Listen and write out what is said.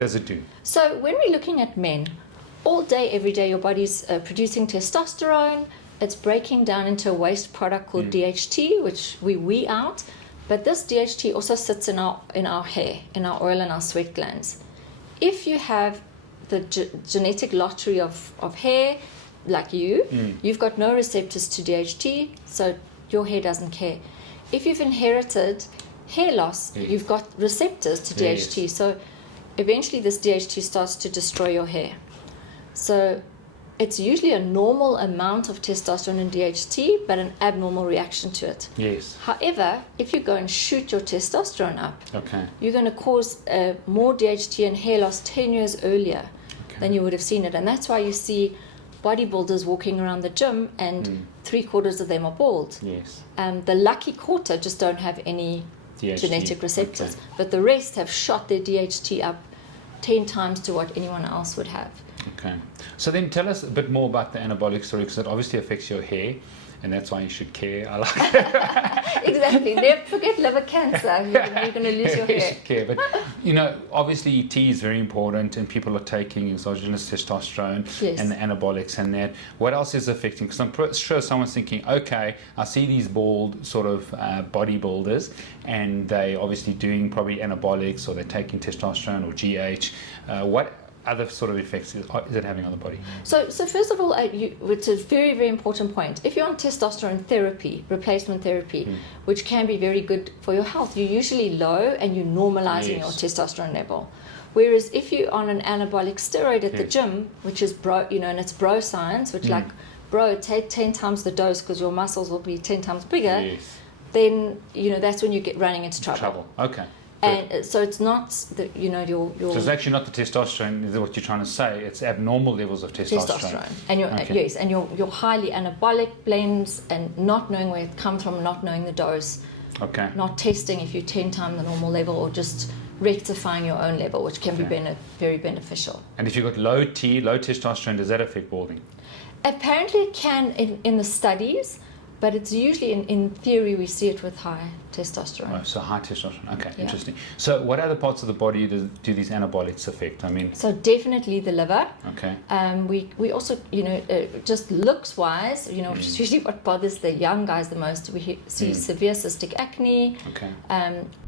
does it do? So when we're looking at men, all day, every day, your body's producing testosterone. It's breaking down into a waste product called DHT, which we wee out. But this DHT also sits in our hair, in our oil and our sweat glands. If you have the genetic lottery of hair, like you've got no receptors to DHT, so your hair doesn't care. If you've inherited hair loss, you've got receptors to DHT, so eventually this DHT starts to destroy your hair. So it's usually a normal amount of testosterone and DHT, but an abnormal reaction to it. Yes. However, if you go and shoot your testosterone up, Okay. you're going to cause more DHT and hair loss 10 years earlier than you would have seen it. And that's why you see bodybuilders walking around the gym and 3/4 of them are bald. Yes. The lucky quarter just don't have any DHT. genetic receptors, but the rest have shot their DHT up 10 times to what anyone else would have. Okay. So then tell us a bit more about the anabolic story, because it obviously affects your hair, and that's why you should care. I like it. Exactly. Never forget liver cancer. You're going to lose your You hair. should care. But, obviously tea is very important, and people are taking exogenous testosterone and the anabolics and that. What else is affecting? Because I'm sure someone's thinking, okay, I see these bald sort of bodybuilders, and they obviously doing probably anabolics, or they're taking testosterone or GH. What other sort of effects is it having on the body? So first of all, it's a very, very important point. If you're on testosterone therapy, replacement therapy, which can be very good for your health, you're usually low and you're normalizing your testosterone level. Whereas if you're on an anabolic steroid at the gym, which is and it's bro science, which take 10 times the dose because your muscles will be 10 times bigger, then that's when you get running into trouble. Okay. And so it's not your. So it's actually not the testosterone. Is what you're trying to say? It's abnormal levels of testosterone. And your highly anabolic blends, and not knowing where it comes from, not knowing the dose. Okay. Not testing if you're 10 times the normal level, or just rectifying your own level, which can be very beneficial. And if you've got low testosterone, does that affect balding? Apparently, it can in the studies. But it's usually, in theory, we see it with high testosterone. Oh, so high testosterone. Okay, interesting. So what other parts of the body do these anabolics affect? I mean, so definitely the liver. Okay. We also, just looks-wise, which is usually what bothers the young guys the most. We see severe cystic acne. Okay.